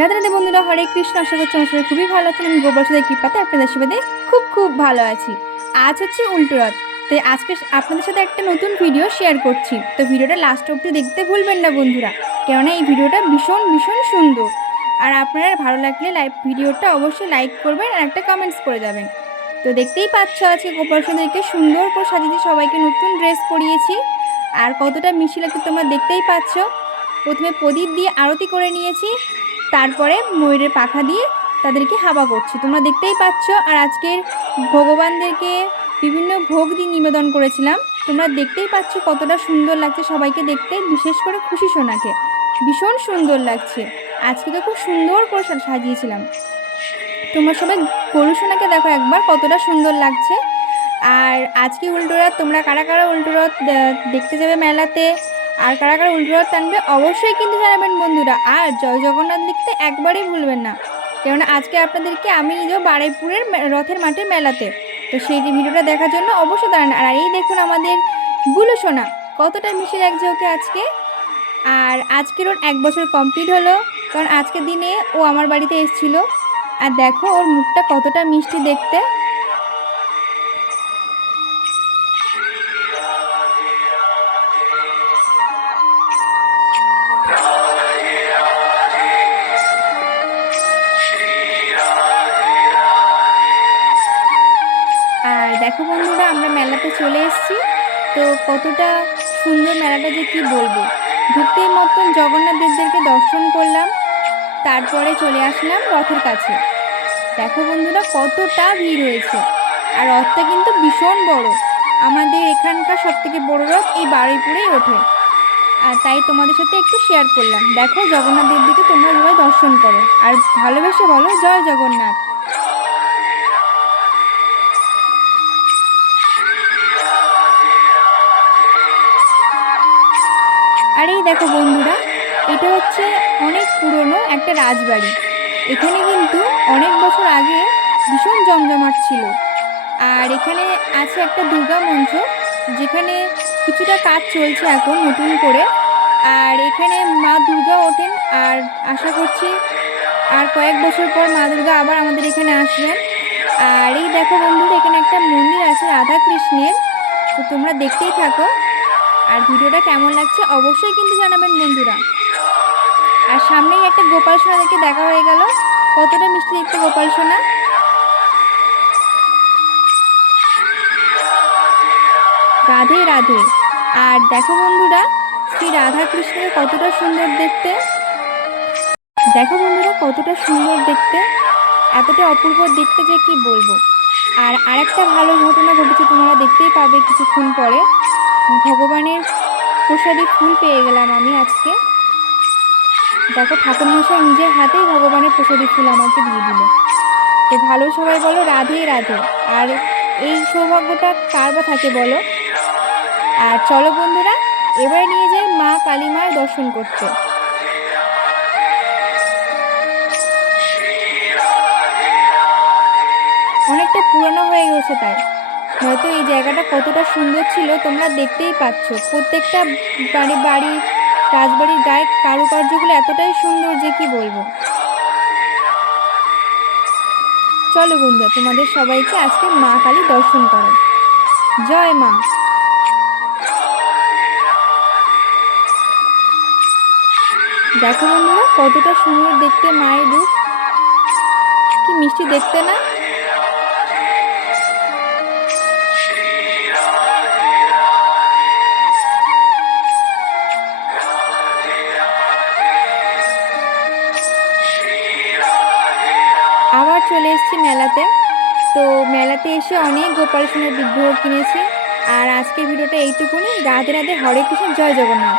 রাধে রাধে বন্ধুরা, হরে কৃষ্ণ। আশা করছি আমার খুবই ভালো আছেন। আমি গোবর্ষদের কৃপাতে আপনাদের সুবিধে খুব খুব ভালো আছি। আজ হচ্ছে উল্টো রথ। তাই আজকে আপনাদের সাথে একটা নতুন ভিডিও শেয়ার করছি। তো ভিডিওটা লাস্ট অবধি দেখতে ভুলবেন না বন্ধুরা। কেননা এই ভিডিওটা ভীষণ ভীষণ সুন্দর। আর আপনারা ভালো লাগলে লাইভ ভিডিওটা অবশ্যই লাইক করবেন আর একটা কমেন্টস করে যাবেন। তো দেখতেই পাচ্ছ আজকে গোপালসদেরকে সুন্দর করে সাজিয়েছি সবাইকে নতুন ড্রেস পরিয়েছি। আর কতটা লাগছে তোমরা দেখতেই পাচ্ছ। প্রথমে প্রদীপ দিয়ে আরতি করে নিয়েছি। তারপরে ময়ূরের পাখা দিয়ে তাদেরকে হাওয়া করছি। তোমরা দেখতেই পাচ্ছ, আর আজকের ভগবানদেরকে বিভিন্ন ভোগ দিয়ে নিবেদন করেছিলাম। তোমরা দেখতেই পাচ্ছ কতটা সুন্দর লাগছে সবাইকে দেখতে, বিশেষ করে খুশি সোনাকে। ভীষণ সুন্দর লাগছে। আজকে তো খুব সুন্দর করে সাজিয়েছিলাম। তোমরা সবাই গরু সোনাকে দেখো একবার, কতটা সুন্দর লাগছে। আর আজকে উল্টোরথ তোমরা কারা কারা উল্টোরথ দেখতে যাবে মেলাতে? আর কারা কারা উল্টোরথ টানবে অবশ্যই কিন্তু জানাবেন বন্ধুরা। আর জয় জগন্নাথ লিখতে একবারই ভুলবেন না। কেননা আজকে আপনাদেরকে আমি নিয়ে যাব বারুইপুরের রথের মাঠে মেলাতে। তো সেই ভিডিওটা দেখার জন্য অবশ্যই দাঁড়ান। আর এই দেখুন আমাদের বুলু সোনা, কতটা মিশে লাগছে ওকে আজকে। আর আজকের ওর এক বছর কমপ্লিট হলো, কারণ আজকের দিনে ও আমার বাড়িতে এসেছিল। আর দেখো ওর মুখটা কতটা মিষ্টি দেখতে। দেখো বন্ধুরা, আমরা মেলাতে চলে এসেছি। তো কতটা সুন্দর মেলাটা যে কী বলব। ঢুকতেই মতন জগন্নাথ দেবদেরকে দর্শন করলাম, তারপরে চলে আসলাম রথের কাছে। দেখো বন্ধুরা, কতটা ভিড় হয়েছে। আর রথটা কিন্তু ভীষণ বড়। আমাদের এখানকার সব থেকে বড় রথ এই বারুইপুরেই ওঠে। আর তাই তোমাদের সাথে একটু শেয়ার করলাম। দেখো জগন্নাথ দেবদিকে তোমরা সবাই দর্শন করো। আর ভালোবেসে বলো, জয় জগন্নাথ। দেখো বন্ধুরা, এটা হচ্ছে অনেক পুরনো একটা রাজবাড়ি। এখানে কিন্তু অনেক বছর আগে ভীষণ জমজমাট ছিল। আর এখানে আছে একটা দুর্গা মঞ্চ, যেখানে কিছুটা কাজ চলছে এখন নতুন করে। আর এখানে মা দুর্গা ওঠেন, আর আশা করছি আর কয়েক বছর পর মা দুর্গা আবার আমাদের এখানে আসবেন। আর এই দেখো বন্ধুরা, এখানে একটা মন্দির আছে রাধা কৃষ্ণের তো তোমরা দেখতেই থাকো। আর ভিডিওটা কেমন লাগছে অবশ্যই কিন্তু জানাবেন বন্ধুরা। আর সামনেই একটা গোপাল সোনা দেখে হয়ে গেল। কতটা মিষ্টি দেখতে গোপাল সোনা। রাধে রাধে। আর দেখো বন্ধুরা, শ্রী রাধা কৃষ্ণের কতটা সুন্দর দেখতে। দেখো বন্ধুরা, কতটা সুন্দর দেখতে। এতটা অপূর্ব দেখতে যে কি বলব। আর আরেকটা ভালো ঘটনা ঘটেছে, তোমরা দেখতেই পাবে কিছুক্ষণ পরে। ভগবানের প্রসাদে ফুল পেয়ে গেলাম আমি আজকে। দেখো ঠাকুর মশাই নিজের হাতেই ভগবানের প্রসাদী ফুল আমাকে দিয়ে দিল। তো ভালো সবাই বলো, রাধে রাধে। আর এই সৌভাগ্যটা কার থাকে বলো? আর চলো বন্ধুরা, এবারে নিয়ে যাই মা কালী মায়ের দর্শন করতে। অনেকটা পুরনো হয়ে গেছে তাই নয়তো এই জায়গাটা কতটা সুন্দর ছিল তোমরা দেখতেই পাচ্ছ। প্রত্যেকটা বাড়ি বাড়ি, রাজবাড়ির গায়ে কারুকার্যগুলো এতটাই সুন্দর যে কি বলব? চলো বন্ধুরা, তোমাদের সবাইকে আজকে মা কালী দর্শন করো। জয় মা। দেখো বন্ধুরা, কতটা সুন্দর দেখতে মায়ের রূপ। কি মিষ্টি দেখতে না? চলে এসেছি মেলাতে। তো মেলাতে এসে অনেক গোপাল সোনার বিগ্রহ কিনেছি। আর আজকের ভিডিওটা এইটুকুনি। রাধে রাধে, হরে কৃষ্ণ, জয় জগন্নাথ।